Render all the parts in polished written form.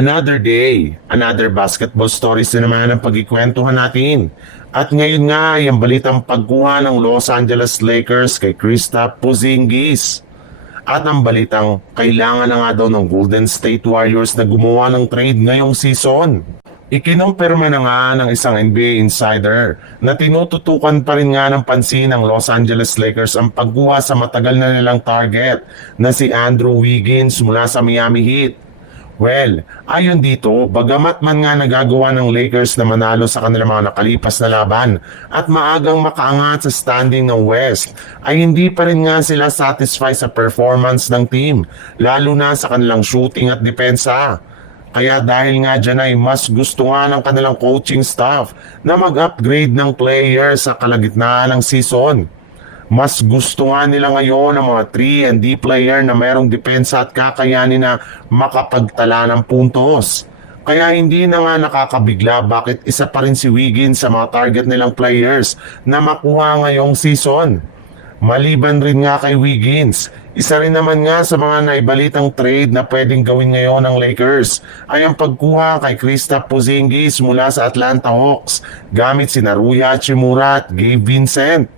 Another day, another basketball stories na naman ang pagkikwentuhan natin. At ngayon nga ay ang balitang pagkuha ng Los Angeles Lakers kay Kristaps Porzingis. At ang balitang kailangan na nga daw ng Golden State Warriors na gumawa ng trade ngayong season. Ikinumpirma na nga ng isang NBA insider na tinututukan pa rin nga ng pansin ng Los Angeles Lakers ang pagkuha sa matagal na nilang target na si Andrew Wiggins mula sa Miami Heat. Well, ayon dito, bagamat man nga nagagawa ng Lakers na manalo sa kanilang mga nakalipas na laban at maagang makaangat sa standing ng West, ay hindi pa rin nga sila satisfied sa performance ng team, lalo na sa kanilang shooting at depensa. Kaya dahil nga dyan ay mas gusto nga ng kanilang coaching staff na mag-upgrade ng players sa kalagitnaan ng season. Mas gusto nga nila ngayon ng mga 3-and-D player na mayroong depensa at kakayanin na makapagtala ng puntos. Kaya hindi na nga nakakabigla bakit isa pa rin si Wiggins sa mga target nilang players na makuha ngayong season. Maliban rin nga kay Wiggins, isa rin naman nga sa mga naibalitang trade na pwedeng gawin ngayon ng Lakers ay ang pagkuha kay Kristaps Porzingis mula sa Atlanta Hawks gamit si Rui Hachimura at Gabe Vincent.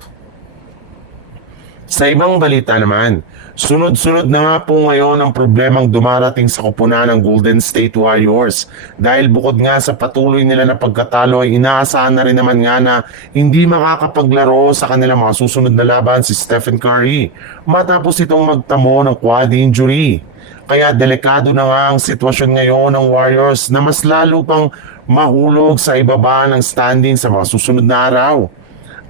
Sa ibang balita naman, sunod-sunod na nga po ngayon ang problemang dumarating sa koponan ng Golden State Warriors dahil bukod nga sa patuloy nila na pagkatalo ay inaasahan na rin naman nga na hindi makakapaglaro sa kanilang mga susunod na laban si Stephen Curry matapos itong magtamo ng quad injury. Kaya delikado na nga ang sitwasyon ngayon ng Warriors na mas lalo pang mahulog sa ibaba ng standing sa mga susunod na araw.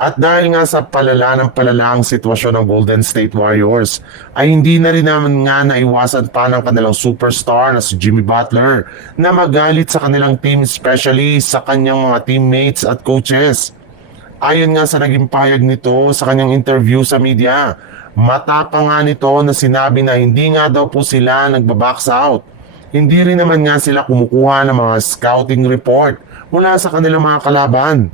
At dahil nga sa palala ng palala ang sitwasyon ng Golden State Warriors, ay hindi na rin naman nga naiwasan pa ng kanilang superstar na si Jimmy Butler na magalit sa kanilang team, especially sa kanyang mga teammates at coaches. Ayon nga sa naging payag nito sa kanyang interview sa media, matapang nga nito na sinabi na hindi nga daw po sila nagbabox out. Hindi rin naman nga sila kumukuha ng mga scouting report mula sa kanilang mga kalaban.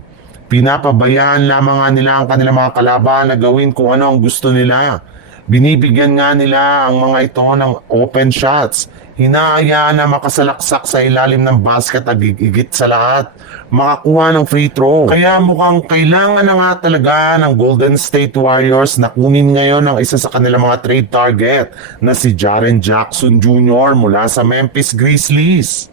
Pinapabayaan lamang nga nila ang kanilang mga kalaban na gawin kung ano ang gusto nila. Binibigyan nga nila ang mga ito ng open shots. Hinahayaan na makasalaksak sa ilalim ng basket at gigit sa lahat, makakuha ng free throw. Kaya mukhang kailangan na nga talaga ng Golden State Warriors na kunin ngayon ang isa sa kanilang mga trade target na si Jaren Jackson Jr. mula sa Memphis Grizzlies.